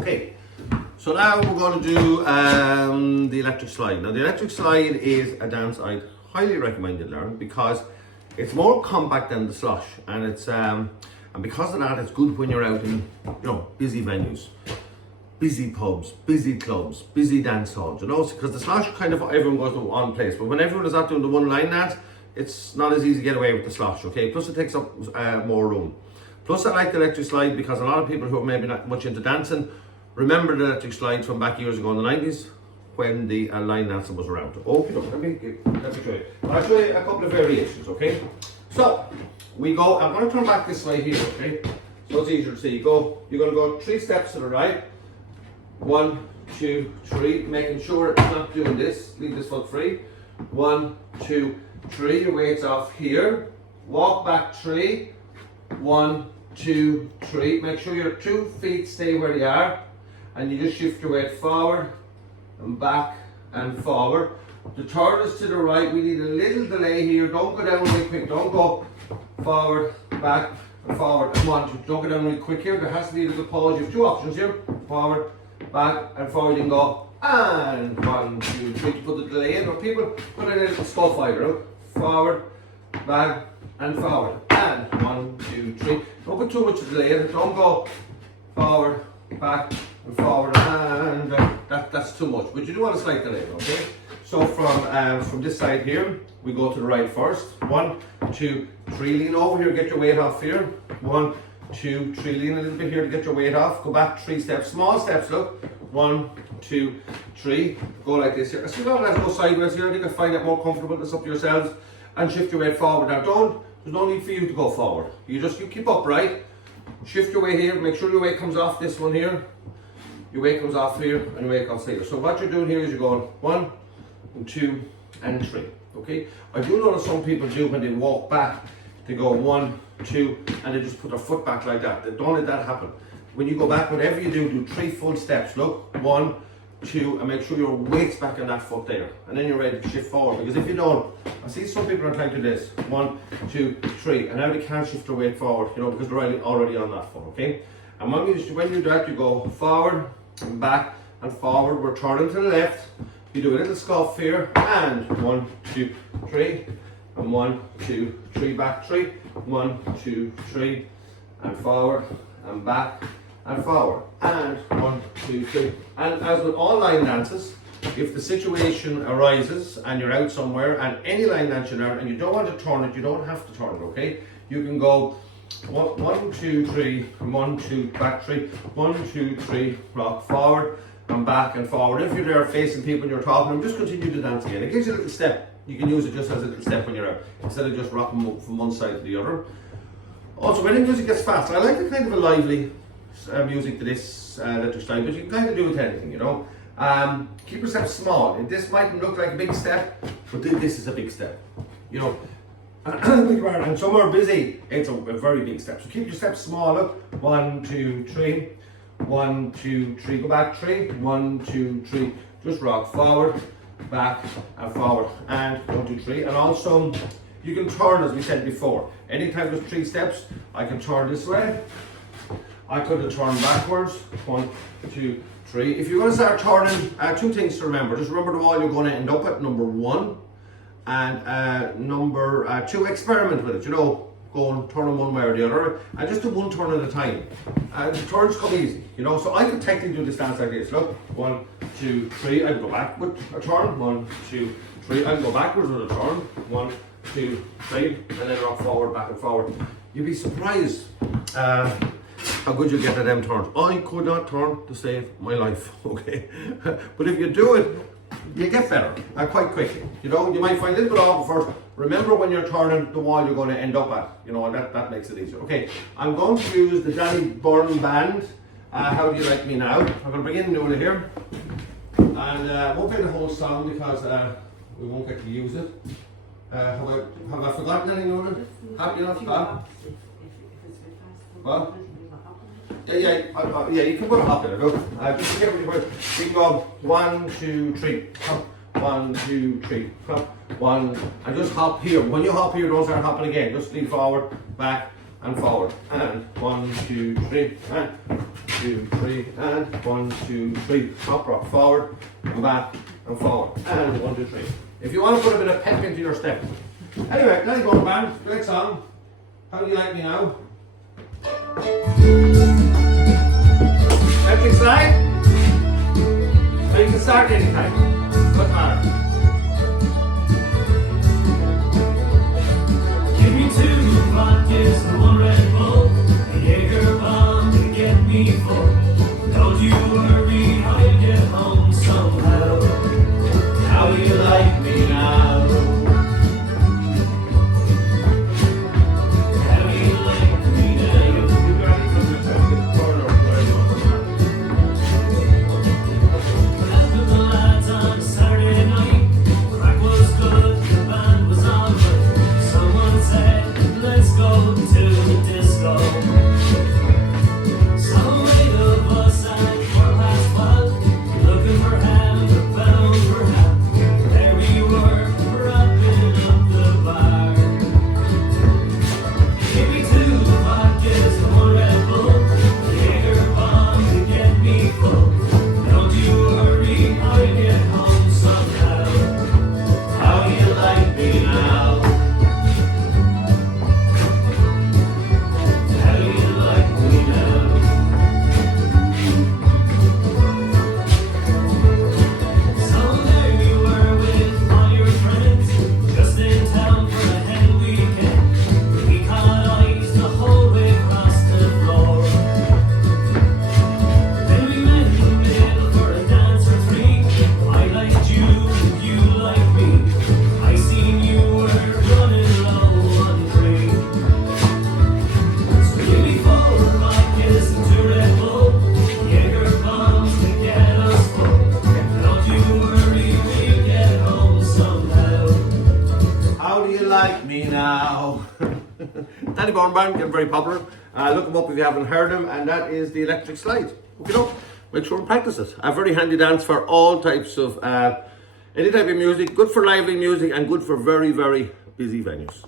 Okay, so now we're going to do the electric slide. Now the electric slide is a dance I'd highly recommend you learn because it's more compact than the slosh, and it's and because of that it's good when you're out in busy venues, busy pubs, busy clubs, busy dance halls, because the slosh kind of everyone goes to one place, but when everyone is out doing the one line dance, it's not as easy to get away with the slosh, okay? Plus it takes up more room. Plus I like the electric slide because a lot of people who are maybe not much into dancing remember the electric slides from back years ago in the 90s when the line dancing was around. Okay, let me show you. I'll show you a couple of variations, okay? So we go, I'm going to turn back this way here, okay? So it's easier to see. You're going to go 3 steps to the right. 1, 2, 3, making sure it's not doing this. Leave this foot free. 1, 2, 3, your weight's off here. Walk back 3. 1, 2, 3. Make sure your 2 feet stay where they are, and you just shift your weight forward and back and forward. The third is to the right. We need a little delay here. Don't go down really quick. Don't go forward, back, and forward. And 1, 2. Don't go down really quick here. There has to be a little pause. You have 2 options here. Forward, back, and forward. You can go and 1, 2, 3 to put the delay in. But people put in a little skull fighter. Look. Forward, back, and forward. And 1, 2, 3. Don't put too much delay in. Don't go forward, back, and forward. And that's too much. But you do want a slight delay, okay? So from this side here, we go to the right first. 1, 2, 3. Lean over here. Get your weight off here. 1, 2, 3. Lean a little bit here to get your weight off. Go back 3 steps. Small steps. Look. 1, 2, 3. Go like this here. So don't let it go sideways here. I think I find it more comfortable. It's up to yourselves. And shift your weight forward. Now there's no need for you to go forward. You keep upright. Shift your weight here. Make sure your weight comes off this one here. Your weight comes off here and your weight comes here. So what you're doing here is you're going 1, and 2, and 3. Okay. I do notice some people do when they walk back, they go 1, 2, and they just put their foot back like that. Don't let that happen. When you go back, whatever you do 3 full steps. Look, 1, 2, and make sure your weight's back on that foot there, and then you're ready to shift forward. Because if you don't, I see some people are trying to do this 1, 2, 3, and now they can't shift their weight forward, because they're already on that foot. Okay, and when you do that, you go forward and back and forward. We're turning to the left. You do a little scuff here, and 1, 2, 3, and 1, 2, 3, back 3, 1, 2, 3, and forward and back and forward, and 1, 2, 3. And as with all line dances, if the situation arises and you're out somewhere and any line dance you learn and you don't want to turn it, you don't have to turn it, okay? You can go 1, 2, 3, and 1, 2, back 3, 1, 2, 3, rock forward and back and forward. If you're there facing people and you're talking, and just continue to dance again. It gives you a little step. You can use it just as a little step when you're out, instead of just rocking from one side to the other. Also, when the music gets fast, I like the kind of a lively music to this electric slide, but you can kind of do it with anything, Keep yourself small. This mightn't look like a big step, but this is a big step, and some are busy, it's a very big step. So keep your steps small. Look, 1, 2, 3, 1, 2, 3, go back 3, 1, 2, 3, just rock forward, back and forward, and 1, 2, 3. And also you can turn, as we said before. Anytime there's 3 steps, I can turn this way. I could have turned backwards. 1, 2, 3. If you're going to start turning, 2 things to remember. Just remember the wall you're going to end up at, number 1. And number 2, experiment with it. Go and turn one way or the other. And just do 1 turn at a time. And the turns come easy. So I could technically do this dance like this. Look, 1, 2, 3. I can go back with a turn. 1, 2, 3. I can go backwards with a turn. 1, 2, 3. And then rock forward, back and forward. You'd be surprised how good you get at them turns. I could not turn to save my life, okay? But if you do it, you get better quite quickly. You might find a little bit off first. Remember when you're turning the wall you're going to end up at, and that makes it easier. Okay, I'm going to use the Danny Byrne band. How do you like me now? I'm going to bring in Nuala here. And I won't play the whole song because we won't get to use it. Have I forgotten anything, Nuala? Happy enough? What? Yeah, you can put a hop in it. Look, just be careful. You can go 1, 2, 3, hop. 1, 2, 3, hop. 1, and just hop here. When you hop here, don't start hopping again. Just lean forward, back, and forward. And 1, 2, 3, and 2, 3, and 1, 2, 3. Top rock, forward, and back, and forward. And 1, 2, 3. If you want to put a bit of pep into your step. Anyway, let's go, band. Great song. How do you like me now? Electric slide. So you can start anytime. Doesn't matter. Give me 2 vodkas and 1 Red Bull, a Jaeger bomb to get me full. Don't you worry, I'll get home somehow. How do you like me now? How do you like me now? Out with the lads on a Saturday night. Crack was good, the band was alright. Someone said, let's go to the disco. Some 8 of us at 12:12, looking for ham, bound for half. There we were, wrapping up the bar. Give me 2 vodkas and 1 Red Bull, Jaeger bomb to get me full. Don't you worry, I'll get home somehow. How do you like me now? How do you like me now? So there you were with all your friends, just in town for a hen weekend. We caught eyes the whole way across the floor. Then we met in the middle for a dance or 3. I liked you, you liked me. I seen you were running low on 3. So give me 4 vodkas and 2 Red Bull, Jaeger bombs to get us full. Don't you worry, we'll get home somehow. How do you like me now? Danny Bourne Band, getting very popular. Look them up if you haven't heard them, and that is the Electric Slide. Okay, no? Make sure and practice it. A very handy dance for all types of, any type of music, good for lively music and good for very, very busy venues.